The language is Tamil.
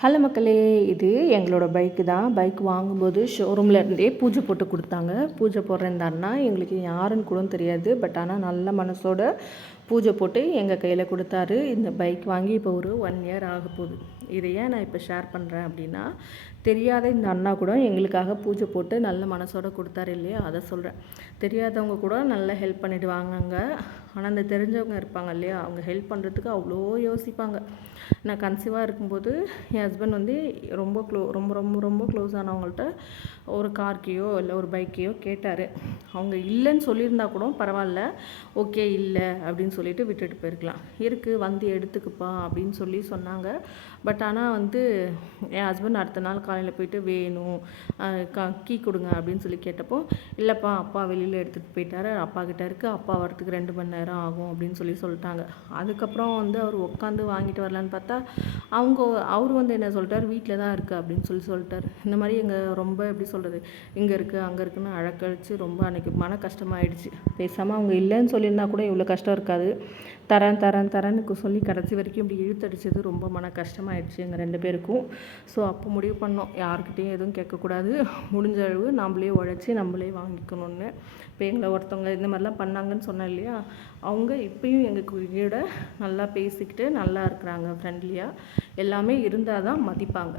ஹலோ மக்களே, இது எங்களோட பைக்கு தான். பைக் வாங்கும்போது ஷோரூம்லேருந்தே பூஜை போட்டு கொடுத்தாங்க. பூஜை போடுற இந்த அண்ணா எங்களுக்கு யாருன்னு கூட தெரியாது. பட் ஆனால் நல்ல மனசோட பூஜை போட்டு எங்கள் கையில் கொடுத்தாரு. இந்த பைக் வாங்கி இப்போ ஒரு 1 இயர் ஆக போகுது. இதை ஏன் நான் இப்போ ஷேர் பண்ணுறேன் அப்படின்னா, தெரியாத இந்த அண்ணா கூட எங்களுக்காக பூஜை போட்டு நல்ல மனசோட கொடுத்தாரு இல்லையா, அதை சொல்கிறேன். தெரியாதவங்க கூட நல்லா ஹெல்ப் பண்ணிட்டு வாங்க. ஆனால் அந்த தெரிஞ்சவங்க இருப்பாங்க இல்லையா, அவங்க ஹெல்ப் பண்ணுறதுக்கு அவ்வளோ யோசிப்பாங்க. நான் கன்சீவாக இருக்கும்போது என் ஹஸ்பண்ட் வந்து ரொம்ப ரொம்ப ரொம்ப ரொம்ப க்ளோஸ் ஆனவங்கள்ட்ட ஒரு கார்க்கையோ இல்லை ஒரு பைக்கையோ கேட்டார். அவங்க இல்லைன்னு சொல்லியிருந்தா கூட பரவாயில்ல, ஓகே இல்லை அப்படின்னு சொல்லிட்டு விட்டுட்டு போயிருக்கலாம். இருக்குது வந்து எடுத்துக்குப்பா அப்படின்னு சொல்லி சொன்னாங்க. பட் ஆனால் வந்து என் ஹஸ்பண்ட் அடுத்த நாள் காலையில் போயிட்டு வேணும் கீ கொடுங்க அப்படின்னு சொல்லி கேட்டப்போ, இல்லைப்பா அப்பா வெளியில் எடுத்துகிட்டு போயிட்டாரு, அப்பா கிட்ட இருக்குது, அப்பா வரத்துக்கு 2 மணி நேரம் ஆகும் அப்படின்னு சொல்லிட்டாங்க. அதுக்கப்புறம் வந்து அவர் உட்காந்து வாங்கிட்டு வரலான்னு பார்த்தா அவர் வந்து என்ன சொல்லிட்டார், வீட்டில் தான் இருக்குது அப்படின்னு சொல்லிட்டார். இந்த மாதிரி எங்கள் ரொம்ப எப்படி சொல்கிறது, இங்கே இருக்குது அங்கே இருக்குதுன்னு அழக்கழிச்சு ரொம்ப அன்றைக்கி மன கஷ்டமாயிடுச்சு. பேசாமல் அவங்க இல்லைன்னு சொல்லியிருந்தா கூட இவ்வளோ கஷ்டம் இருக்காது. தரேன்னு சொல்லி கடைசி வரைக்கும் இப்படி இழுத்தடிச்சது ரொம்ப மன கஷ்டமாயிடுச்சு எங்கள் 2 பேருக்கும். ஸோ அப்போ முடிவு பண்ணோம், யாருக்கிட்டையும் எதுவும் கேட்கக்கூடாது, முடிஞ்ச அளவு நம்மளே உழைச்சி நம்மளே வாங்கிக்கணும்னு. இப்போ எங்களை ஒருத்தவங்க இந்த மாதிரிலாம் பண்ணாங்கன்னு சொன்னேன் இல்லையா, அவங்க இப்பயும் எங்கள் கூட நல்லா பேசிக்கிட்டு நல்லா இருக்கிறாங்க, ஃப்ரெண்ட்லியாக. எல்லாமே இருந்தால் தான் மதிப்பாங்க.